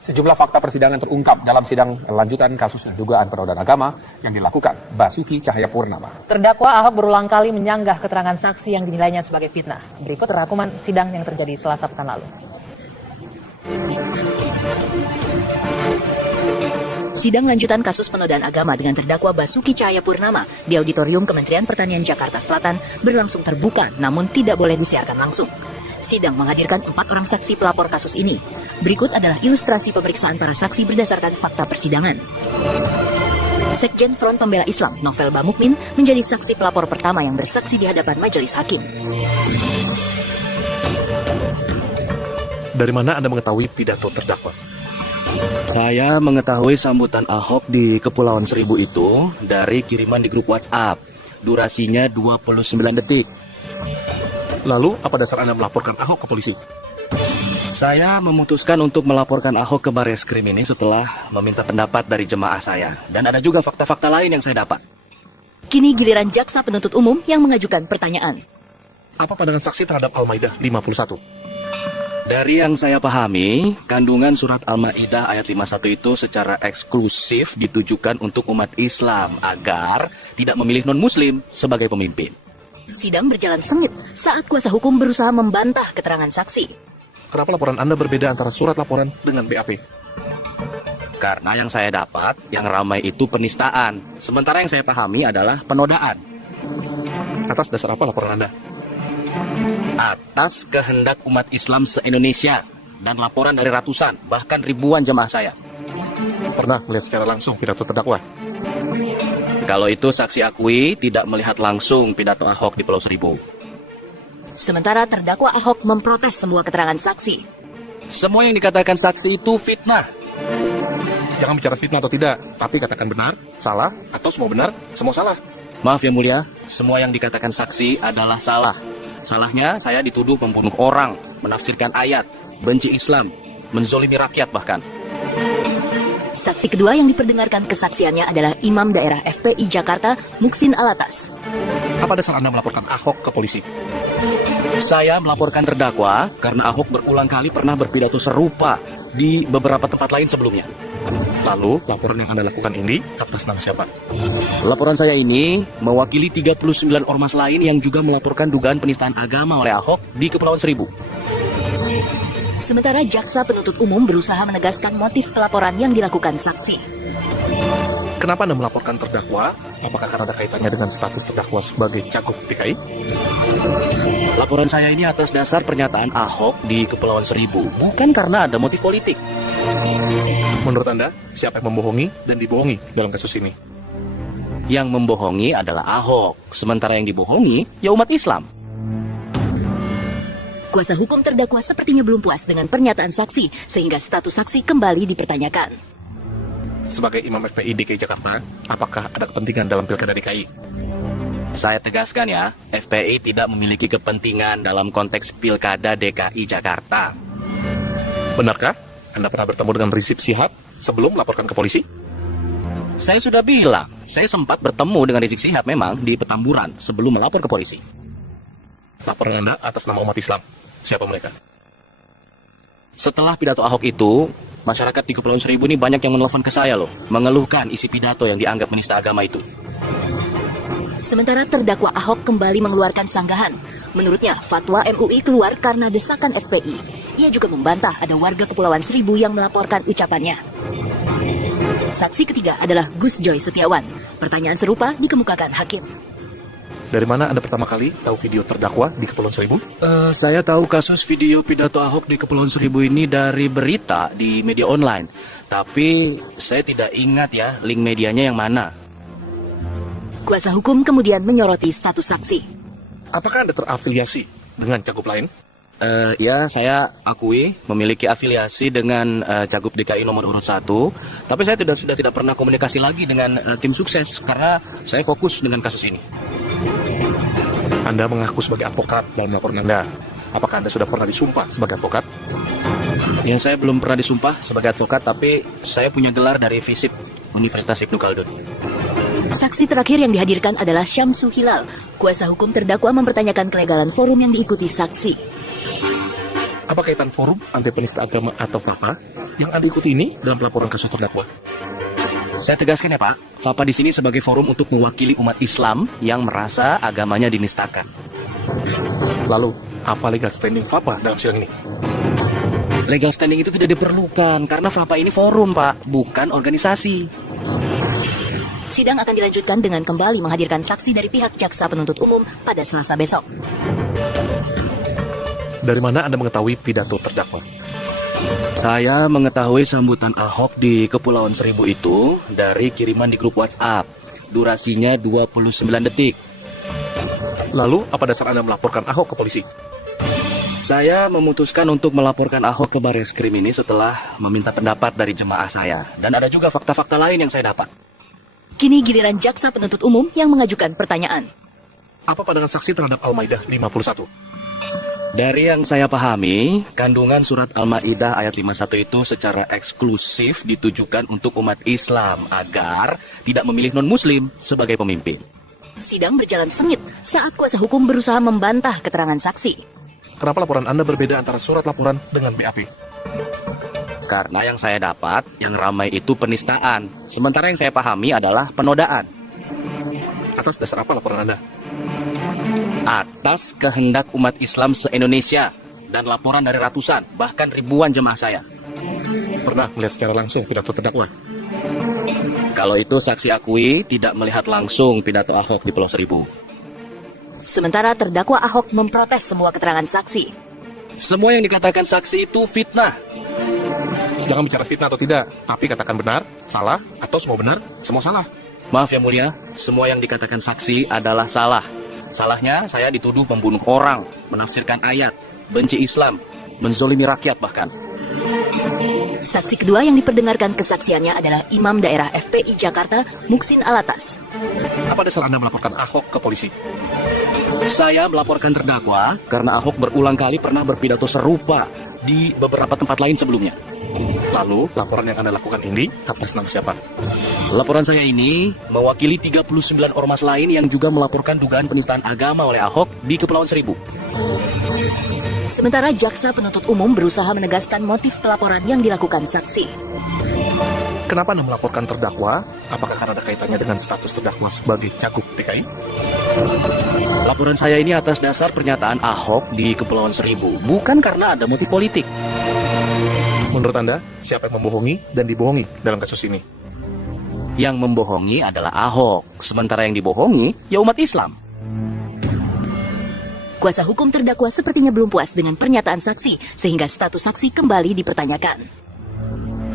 Sejumlah fakta persidangan terungkap dalam sidang lanjutan kasus dugaan penodaan agama yang dilakukan Basuki Cahayapurnama. Terdakwa Ahok berulang kali menyanggah keterangan saksi yang dinilainya sebagai fitnah. Berikut rangkuman sidang yang terjadi Selasa pekan lalu. Sidang lanjutan kasus penodaan agama dengan terdakwa Basuki Cahayapurnama di Auditorium Kementerian Pertanian Jakarta Selatan berlangsung terbuka namun tidak boleh disiarkan langsung. Sidang menghadirkan 4 orang saksi pelapor kasus ini. Berikut adalah ilustrasi pemeriksaan para saksi berdasarkan fakta persidangan. Sekjen Front Pembela Islam, Novel Bamukmin, menjadi saksi pelapor pertama yang bersaksi di hadapan majelis hakim. Dari mana Anda mengetahui pidato terdakwa? Saya mengetahui sambutan Ahok di Kepulauan Seribu itu dari kiriman di grup WhatsApp. Durasinya 29 detik. Lalu, apa dasar Anda melaporkan Ahok ke polisi? Saya memutuskan untuk melaporkan Ahok ke Barreskrim ini setelah meminta pendapat dari jemaah saya. Dan ada juga fakta-fakta lain yang saya dapat. Kini giliran jaksa penuntut umum yang mengajukan pertanyaan. Apa pandangan saksi terhadap Al-Maidah 51? Dari yang saya pahami, kandungan surat Al-Maidah ayat 51 itu secara eksklusif ditujukan untuk umat Islam agar tidak memilih non-muslim sebagai pemimpin. Sidang berjalan sengit saat kuasa hukum berusaha membantah keterangan saksi. Kenapa laporan Anda berbeda antara surat laporan dengan BAP? Karena yang saya dapat, yang ramai itu penistaan. Sementara yang saya pahami adalah penodaan. Atas dasar apa laporan Anda? Atas kehendak umat Islam se-Indonesia dan laporan dari ratusan, bahkan ribuan jemaah saya. Pernah melihat secara langsung pidato terdakwa? Kalau itu saksi akui tidak melihat langsung pidato Ahok di Pulau Seribu. Sementara terdakwa Ahok memprotes semua keterangan saksi. Semua yang dikatakan saksi itu fitnah. Jangan bicara fitnah atau tidak, tapi katakan benar, salah, atau semua benar, semua salah. Maaf ya mulia, semua yang dikatakan saksi adalah salah. Salahnya saya dituduh membunuh orang, menafsirkan ayat, benci Islam, menzolimi rakyat bahkan. Saksi kedua yang diperdengarkan kesaksiannya adalah Imam Daerah FPI Jakarta, Muksin Alatas. Apa dasar Anda melaporkan Ahok ke polisi? Saya melaporkan terdakwa karena Ahok berulang kali pernah berpidato serupa di beberapa tempat lain sebelumnya. Lalu, laporan yang Anda lakukan ini atas nama siapa? Laporan saya ini mewakili 39 ormas lain yang juga melaporkan dugaan penistaan agama oleh Ahok di Kepulauan Seribu. Sementara jaksa penuntut umum berusaha menegaskan motif pelaporan yang dilakukan saksi. Kenapa Anda melaporkan terdakwa? Apakah karena ada kaitannya dengan status terdakwa sebagai cagup DKI? Laporan saya ini atas dasar pernyataan Ahok di Kepulauan Seribu, bukan karena ada motif politik. Menurut Anda, siapa yang membohongi dan dibohongi dalam kasus ini? Yang membohongi adalah Ahok, sementara yang dibohongi ya umat Islam. Kuasa hukum terdakwa sepertinya belum puas dengan pernyataan saksi, sehingga status saksi kembali dipertanyakan. Sebagai Imam FPI DKI Jakarta, apakah ada kepentingan dalam Pilkada DKI? Saya tegaskan ya, FPI tidak memiliki kepentingan dalam konteks Pilkada DKI Jakarta. Benarkah Anda pernah bertemu dengan Rizik Syihab sebelum melaporkan ke polisi? Saya sudah bilang, saya sempat bertemu dengan Rizik Syihab memang di Petamburan sebelum melapor ke polisi. Laporan Anda atas nama umat Islam. Siapa mereka? Setelah pidato Ahok itu, masyarakat di Kepulauan Seribu ini banyak yang menelpon ke saya loh, mengeluhkan isi pidato yang dianggap menista agama itu. Sementara terdakwa Ahok kembali mengeluarkan sanggahan. Menurutnya, fatwa MUI keluar karena desakan FPI. Ia juga membantah ada warga Kepulauan Seribu yang melaporkan ucapannya. Saksi ketiga adalah Gus Joy Setiawan. Pertanyaan serupa dikemukakan hakim. Dari mana Anda pertama kali tahu video terdakwa di Kepulauan Seribu? Saya tahu kasus video pidato Ahok di Kepulauan Seribu ini dari berita di media online. Tapi saya tidak ingat ya link medianya yang mana. Kuasa hukum kemudian menyoroti status saksi. Apakah Anda terafiliasi dengan cagup lain? Ya, saya akui memiliki afiliasi dengan Cagup DKI nomor urut 1. Tapi saya sudah tidak pernah komunikasi lagi dengan tim sukses karena saya fokus dengan kasus ini. Anda mengaku sebagai advokat dalam laporan Anda. Apakah Anda sudah pernah disumpah sebagai advokat? Ya, saya belum pernah disumpah sebagai advokat, tapi saya punya gelar dari FISIP Universitas Ibnu Khaldun. Saksi terakhir yang dihadirkan adalah Syamsu Hilal. Kuasa hukum terdakwa mempertanyakan kelegalan forum yang diikuti saksi. Apa kaitan forum anti penista agama atau FAPA yang Anda ikuti ini dalam pelaporan kasus terdakwa? Saya tegaskan ya Pak, FAPA di sini sebagai forum untuk mewakili umat Islam yang merasa agamanya dinistakan. Lalu, apa legal standing FAPA dalam sidang ini? Legal standing itu tidak diperlukan karena FAPA ini forum Pak, bukan organisasi. Sidang akan dilanjutkan dengan kembali menghadirkan saksi dari pihak jaksa penuntut umum pada Selasa besok. Dari mana Anda mengetahui pidato terdakwa? Saya mengetahui sambutan Ahok di Kepulauan Seribu itu dari kiriman di grup WhatsApp. Durasinya 29 detik. Lalu, apa dasar Anda melaporkan Ahok ke polisi? Saya memutuskan untuk melaporkan Ahok ke Barreskrim ini setelah meminta pendapat dari jemaah saya. Dan ada juga fakta-fakta lain yang saya dapat. Kini giliran jaksa penuntut umum yang mengajukan pertanyaan. Apa pandangan saksi terhadap Al-Maidah 51? Dari yang saya pahami, kandungan surat Al-Maidah ayat 51 itu secara eksklusif ditujukan untuk umat Islam agar tidak memilih non-muslim sebagai pemimpin. Sidang berjalan sengit saat kuasa hukum berusaha membantah keterangan saksi. Kenapa laporan Anda berbeda antara surat laporan dengan BAP? Karena yang saya dapat, yang ramai itu penistaan. Sementara yang saya pahami adalah penodaan. Atas dasar apa laporan Anda? Atas kehendak umat Islam se-Indonesia dan laporan dari ratusan, bahkan ribuan jemaah saya. Pernah melihat secara langsung pidato terdakwa? Kalau itu saksi akui tidak melihat langsung pidato Ahok di Pulau Seribu. Sementara terdakwa Ahok memprotes semua keterangan saksi. Semua yang dikatakan saksi itu fitnah. Jangan bicara fitnah atau tidak, tapi katakan benar, salah, atau semua benar, semua salah. Maaf ya mulia, semua yang dikatakan saksi adalah salah. Salahnya saya dituduh membunuh orang, menafsirkan ayat, benci Islam, menzolimi rakyat bahkan. Saksi kedua yang diperdengarkan kesaksiannya adalah Imam Daerah FPI Jakarta, Muksin Alatas. Apa dasar Anda melaporkan Ahok ke polisi? Saya melaporkan terdakwa karena Ahok berulang kali pernah berpidato serupa di beberapa tempat lain sebelumnya. Lalu, laporan yang Anda lakukan ini atas nama siapa? Laporan saya ini mewakili 39 ormas lain yang juga melaporkan dugaan penistaan agama oleh Ahok di Kepulauan Seribu. Sementara jaksa penuntut umum berusaha menegaskan motif pelaporan yang dilakukan saksi. Kenapa Anda melaporkan terdakwa? Apakah karena ada kaitannya dengan status terdakwa sebagai cagup DKI? Laporan saya ini atas dasar pernyataan Ahok di Kepulauan Seribu, bukan karena ada motif politik. Menurut Anda, siapa yang membohongi dan dibohongi dalam kasus ini? Yang membohongi adalah Ahok, sementara yang dibohongi ya umat Islam. Kuasa hukum terdakwa sepertinya belum puas dengan pernyataan saksi, sehingga status saksi kembali dipertanyakan.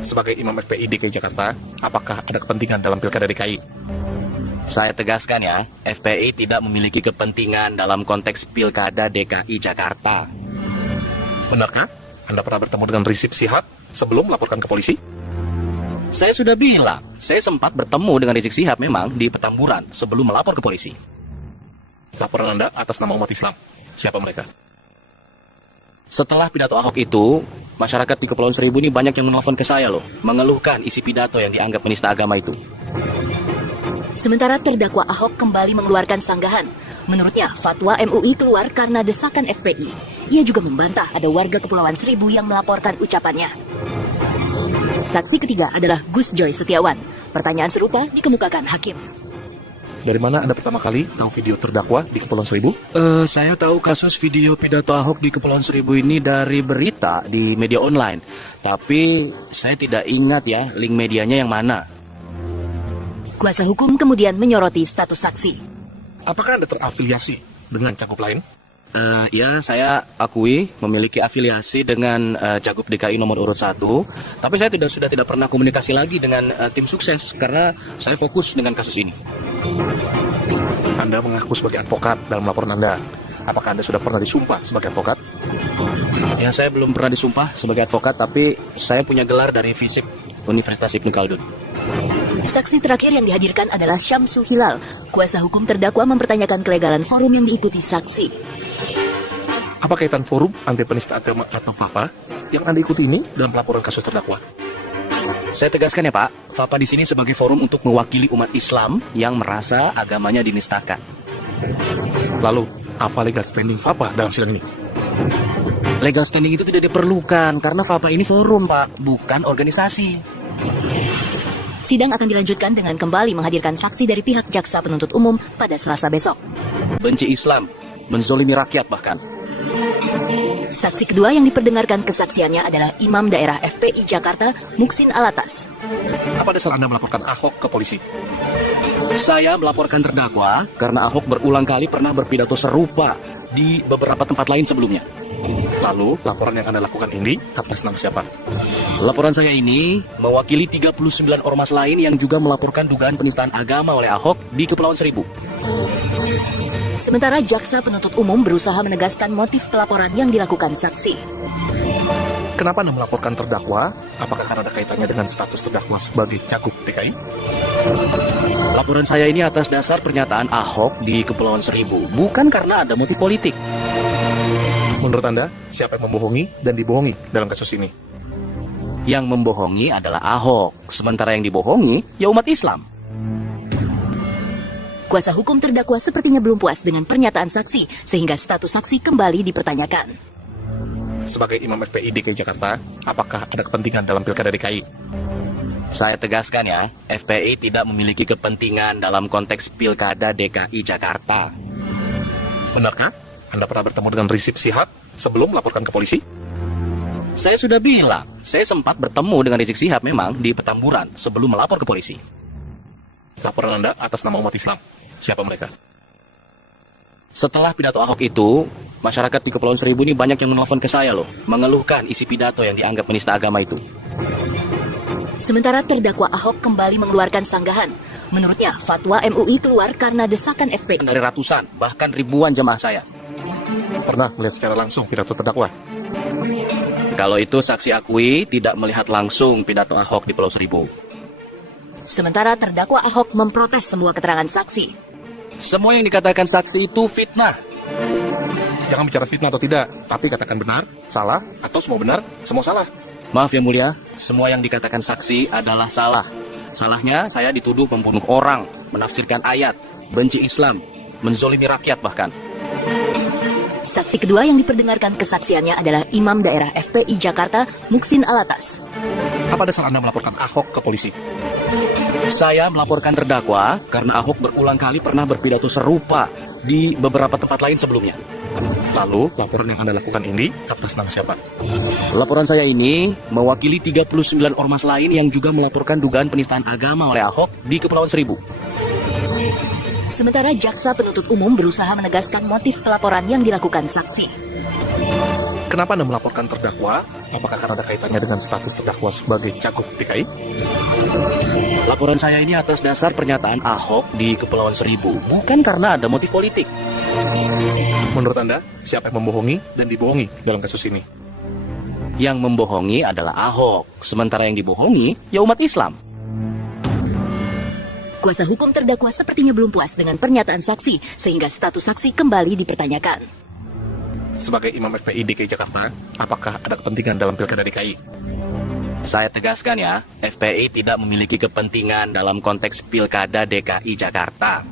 Sebagai Imam FPI DKI Jakarta, apakah ada kepentingan dalam Pilkada DKI? Saya tegaskan ya, FPI tidak memiliki kepentingan dalam konteks Pilkada DKI Jakarta. Benarkah Anda pernah bertemu dengan Rizik Syihab sebelum melaporkan ke polisi? Saya sudah bilang, saya sempat bertemu dengan Rizik Syihab memang di Petamburan sebelum melapor ke polisi. Laporan Anda atas nama umat Islam. Siapa mereka? Setelah pidato Ahok itu, masyarakat di Kepulauan Seribu ini banyak yang menelpon ke saya loh, mengeluhkan isi pidato yang dianggap penista agama itu. Sementara terdakwa Ahok kembali mengeluarkan sanggahan. Menurutnya, fatwa MUI keluar karena desakan FPI. Ia juga membantah ada warga Kepulauan Seribu yang melaporkan ucapannya. Saksi ketiga adalah Gus Joy Setiawan. Pertanyaan serupa dikemukakan hakim. Dari mana Anda pertama kali tahu video terdakwa di Kepulauan Seribu? Saya tahu kasus video pidato Ahok di Kepulauan Seribu ini dari berita di media online. Tapi saya tidak ingat ya link medianya yang mana. Kuasa hukum kemudian menyoroti status saksi. Apakah Anda terafiliasi dengan cagup lain? Ya, saya akui memiliki afiliasi dengan Cagup DKI nomor urut 1. Tapi saya sudah tidak pernah komunikasi lagi dengan tim sukses karena saya fokus dengan kasus ini. Anda mengaku sebagai advokat dalam laporan Anda. Apakah Anda sudah pernah disumpah sebagai advokat? Ya, saya belum pernah disumpah sebagai advokat, tapi saya punya gelar dari FISIP Universitas Ibnu Khaldun. Saksi terakhir yang dihadirkan adalah Syamsu Hilal. Kuasa hukum terdakwa mempertanyakan kelegalan forum yang diikuti saksi. Apa kaitan forum anti penista agama atau FAPA yang Anda ikuti ini dalam pelaporan kasus terdakwa? Saya tegaskan ya Pak, FAPA di sini sebagai forum untuk mewakili umat Islam yang merasa agamanya dinistakan. Lalu, apa legal standing FAPA dalam sidang ini? Legal standing itu tidak diperlukan karena FAPA ini forum, Pak, bukan organisasi. Sidang akan dilanjutkan dengan kembali menghadirkan saksi dari pihak jaksa penuntut umum pada Selasa besok. Benci Islam, menzolimi rakyat bahkan. Saksi kedua yang diperdengarkan kesaksiannya adalah Imam Daerah FPI Jakarta, Muksin Alatas. Apa dasar Anda melaporkan Ahok ke polisi? Saya melaporkan terdakwa karena Ahok berulang kali pernah berpidato serupa di beberapa tempat lain sebelumnya. Lalu, laporan yang Anda lakukan ini atas nama siapa? Laporan saya ini mewakili 39 ormas lain yang juga melaporkan dugaan penistaan agama oleh Ahok di Kepulauan Seribu. Sementara jaksa penuntut umum berusaha menegaskan motif pelaporan yang dilakukan saksi. Kenapa Anda melaporkan terdakwa? Apakah karena ada kaitannya dengan status terdakwa sebagai cagup DKI? Laporan saya ini atas dasar pernyataan Ahok di Kepulauan Seribu, bukan karena ada motif politik. Menurut Anda, siapa yang membohongi dan dibohongi dalam kasus ini? Yang membohongi adalah Ahok, sementara yang dibohongi ya umat Islam. Kuasa hukum terdakwa sepertinya belum puas dengan pernyataan saksi, sehingga status saksi kembali dipertanyakan. Sebagai Imam FPI DKI Jakarta, apakah ada kepentingan dalam Pilkada DKI? Saya tegaskan ya, FPI tidak memiliki kepentingan dalam konteks Pilkada DKI Jakarta. Benarkah Anda pernah bertemu dengan Rizik Syihab sebelum melaporkan ke polisi? Saya sudah bilang, saya sempat bertemu dengan Rizik Syihab memang di Petamburan sebelum melapor ke polisi. Laporan Anda atas nama umat Islam. Siapa mereka? Setelah pidato Ahok itu, masyarakat di Kepulauan Seribu ini banyak yang menelpon ke saya loh, mengeluhkan isi pidato yang dianggap penista agama itu. Sementara terdakwa Ahok kembali mengeluarkan sanggahan. Menurutnya, fatwa MUI keluar karena desakan FPI. Dari ratusan, bahkan ribuan jemaah saya. Pernah melihat secara langsung pidato terdakwa? Kalau itu saksi akui tidak melihat langsung pidato Ahok di Pulau Seribu. Sementara terdakwa Ahok memprotes semua keterangan saksi. Semua yang dikatakan saksi itu fitnah. Jangan bicara fitnah atau tidak, tapi katakan benar, salah, atau semua benar, semua salah. Maaf ya mulia, semua yang dikatakan saksi adalah salah. Salahnya saya dituduh membunuh orang, menafsirkan ayat, benci Islam, menzolimi rakyat bahkan. Saksi kedua yang diperdengarkan kesaksiannya adalah Imam Daerah FPI Jakarta, Muksin Alatas. Apa dasar Anda melaporkan Ahok ke polisi? Saya melaporkan terdakwa karena Ahok berulang kali pernah berpidato serupa di beberapa tempat lain sebelumnya. Lalu, laporan yang Anda lakukan ini atas nama siapa? Laporan saya ini mewakili 39 ormas lain yang juga melaporkan dugaan penistaan agama oleh Ahok di Kepulauan Seribu. Sementara jaksa penuntut umum berusaha menegaskan motif pelaporan yang dilakukan saksi. Kenapa Anda melaporkan terdakwa? Apakah karena ada kaitannya dengan status terdakwa sebagai cagup DKI? Laporan saya ini atas dasar pernyataan Ahok di Kepulauan Seribu, bukan karena ada motif politik. Menurut Anda, siapa yang membohongi dan dibohongi dalam kasus ini? Yang membohongi adalah Ahok, sementara yang dibohongi ya umat Islam. Kuasa hukum terdakwa sepertinya belum puas dengan pernyataan saksi, sehingga status saksi kembali dipertanyakan. Sebagai Imam FPI DKI Jakarta, apakah ada kepentingan dalam Pilkada DKI? Saya tegaskan ya, FPI tidak memiliki kepentingan dalam konteks Pilkada DKI Jakarta.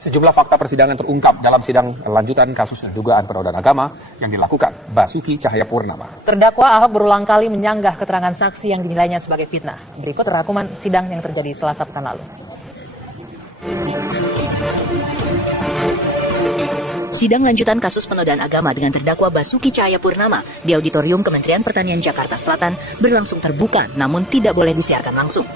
Sejumlah fakta persidangan terungkap dalam sidang lanjutan kasus dugaan penodaan agama yang dilakukan Basuki Cahayapurnama. Terdakwa Ahok berulang kali menyanggah keterangan saksi yang dinilainya sebagai fitnah. Berikut rangkuman sidang yang terjadi Selasa pekan lalu. Sidang lanjutan kasus penodaan agama dengan terdakwa Basuki Cahayapurnama di Auditorium Kementerian Pertanian Jakarta Selatan berlangsung terbuka namun tidak boleh disiarkan langsung.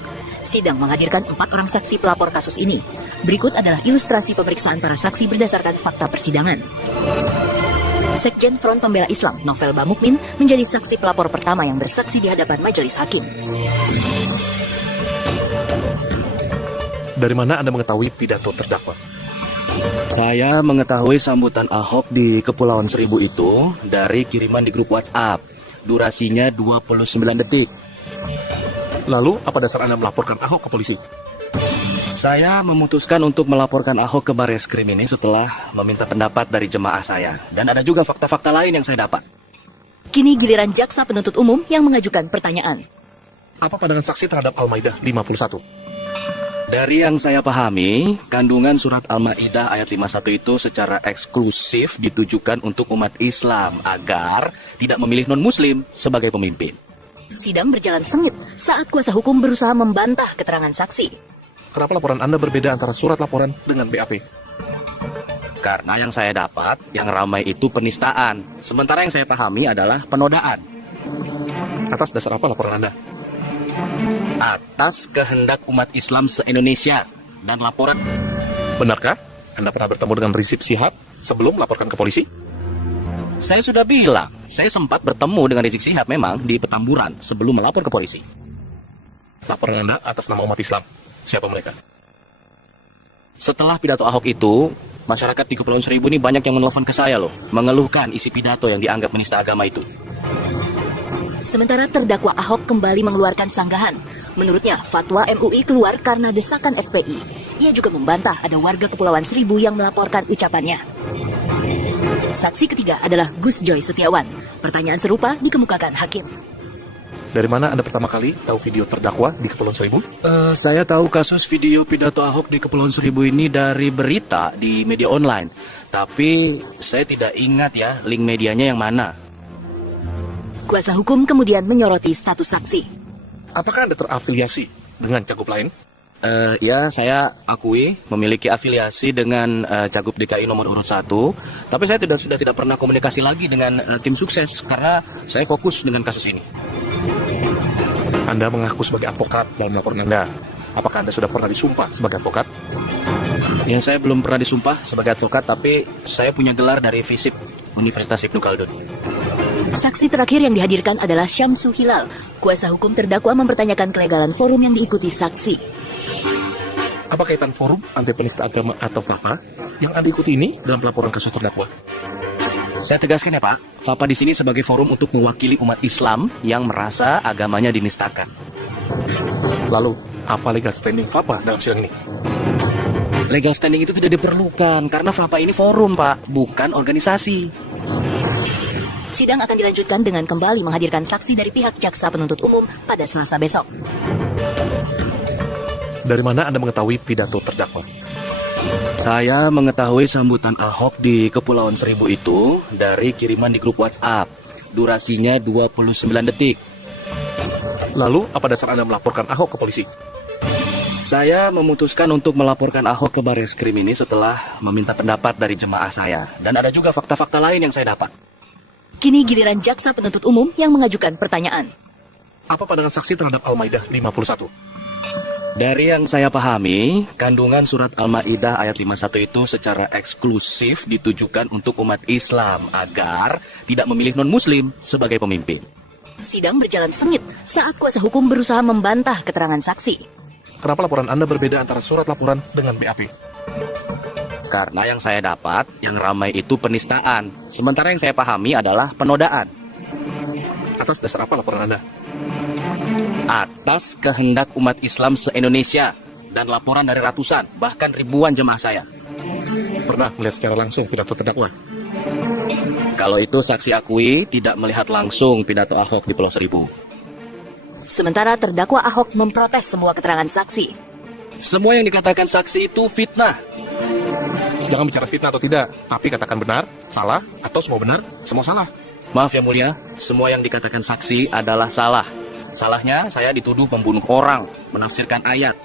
Sidang menghadirkan 4 orang saksi pelapor kasus ini. Berikut adalah ilustrasi pemeriksaan para saksi berdasarkan fakta persidangan. Sekjen Front Pembela Islam, Novel Bamukmin, menjadi saksi pelapor pertama yang bersaksi di hadapan majelis hakim. Dari mana Anda mengetahui pidato terdakwa? Saya mengetahui sambutan Ahok di Kepulauan Seribu itu dari kiriman di grup WhatsApp. Durasinya 29 detik. Lalu, apa dasar Anda melaporkan Ahok ke polisi? Saya memutuskan untuk melaporkan Ahok ke Barreskrim ini setelah meminta pendapat dari jemaah saya. Dan ada juga fakta-fakta lain yang saya dapat. Kini giliran jaksa penuntut umum yang mengajukan pertanyaan. Apa pandangan saksi terhadap Al-Maidah 51? Dari yang saya pahami, kandungan surat Al-Maidah ayat 51 itu secara eksklusif ditujukan untuk umat Islam agar tidak memilih non-muslim sebagai pemimpin. Sidang berjalan sengit saat kuasa hukum berusaha membantah keterangan saksi. Kenapa laporan Anda berbeda antara surat laporan dengan BAP? Karena yang saya dapat, yang ramai itu penistaan. Sementara yang saya pahami adalah penodaan. Atas dasar apa laporan Anda? Atas kehendak umat Islam se-Indonesia dan laporan. Benarkah Anda pernah bertemu dengan Rizik Syihab sebelum melaporkan ke polisi? Saya sudah bilang, saya sempat bertemu dengan Rizik Syihab memang di Petamburan sebelum melapor ke polisi. Laporan Anda atas nama umat Islam. Siapa mereka? Setelah pidato Ahok itu, masyarakat di Kepulauan Seribu ini banyak yang menelpon ke saya loh, mengeluhkan isi pidato yang dianggap menista agama itu. Sementara terdakwa Ahok kembali mengeluarkan sanggahan. Menurutnya, fatwa MUI keluar karena desakan FPI. Ia juga membantah ada warga Kepulauan Seribu yang melaporkan ucapannya. Saksi ketiga adalah Gus Joy Setiawan. Pertanyaan serupa dikemukakan hakim. Dari mana Anda pertama kali tahu video terdakwa di Kepulauan Seribu? Saya tahu kasus video pidato Ahok di Kepulauan Seribu ini dari berita di media online. Tapi saya tidak ingat ya link medianya yang mana. Kuasa hukum kemudian menyoroti status saksi. Apakah Anda terafiliasi dengan cagup lain? Ya, saya akui memiliki afiliasi dengan Cagup DKI nomor urut 1. Tapi saya sudah tidak pernah komunikasi lagi dengan tim sukses karena saya fokus dengan kasus ini. Anda mengaku sebagai advokat dalam laporan Anda. Apakah Anda sudah pernah disumpah sebagai advokat? Ya, saya belum pernah disumpah sebagai advokat, tapi saya punya gelar dari FISIP Universitas Ibnu Khaldun. Saksi terakhir yang dihadirkan adalah Syamsu Hilal. Kuasa hukum terdakwa mempertanyakan kelegalan forum yang diikuti saksi. Apa kaitan forum anti penista agama atau FAPA yang Anda ikuti ini dalam pelaporan kasus terdakwa? Saya tegaskan ya Pak, FAPA di sini sebagai forum untuk mewakili umat Islam yang merasa agamanya dinistakan. Lalu, apa legal standing FAPA dalam sidang ini? Legal standing itu tidak diperlukan karena FAPA ini forum Pak, bukan organisasi. Sidang akan dilanjutkan dengan kembali menghadirkan saksi dari pihak jaksa penuntut umum pada Selasa besok. Dari mana Anda mengetahui pidato terdakwa? Saya mengetahui sambutan Ahok di Kepulauan Seribu itu dari kiriman di grup WhatsApp. Durasinya 29 detik. Lalu, apa dasar Anda melaporkan Ahok ke polisi? Saya memutuskan untuk melaporkan Ahok ke Barreskrim ini setelah meminta pendapat dari jemaah saya. Dan ada juga fakta-fakta lain yang saya dapat. Kini giliran jaksa penuntut umum yang mengajukan pertanyaan. Apa pandangan saksi terhadap Al-Maidah 51? Dari yang saya pahami, kandungan surat Al-Maidah ayat 51 itu secara eksklusif ditujukan untuk umat Islam agar tidak memilih non-muslim sebagai pemimpin. Sidang berjalan sengit saat kuasa hukum berusaha membantah keterangan saksi. Kenapa laporan Anda berbeda antara surat laporan dengan BAP? Karena yang saya dapat, yang ramai itu penistaan. Sementara yang saya pahami adalah penodaan. Atas dasar apa laporan Anda? Atas kehendak umat Islam se-Indonesia dan laporan dari ratusan, bahkan ribuan jemaah saya. Pernah melihat secara langsung pidato terdakwa? Kalau itu saksi akui tidak melihat langsung pidato Ahok di Pulau Seribu. Sementara terdakwa Ahok memprotes semua keterangan saksi. Semua yang dikatakan saksi itu fitnah. Jangan bicara fitnah atau tidak, tapi katakan benar, salah, atau semua benar, semua salah. Maaf ya mulia, semua yang dikatakan saksi adalah salah. Salahnya saya dituduh membunuh orang, menafsirkan ayat,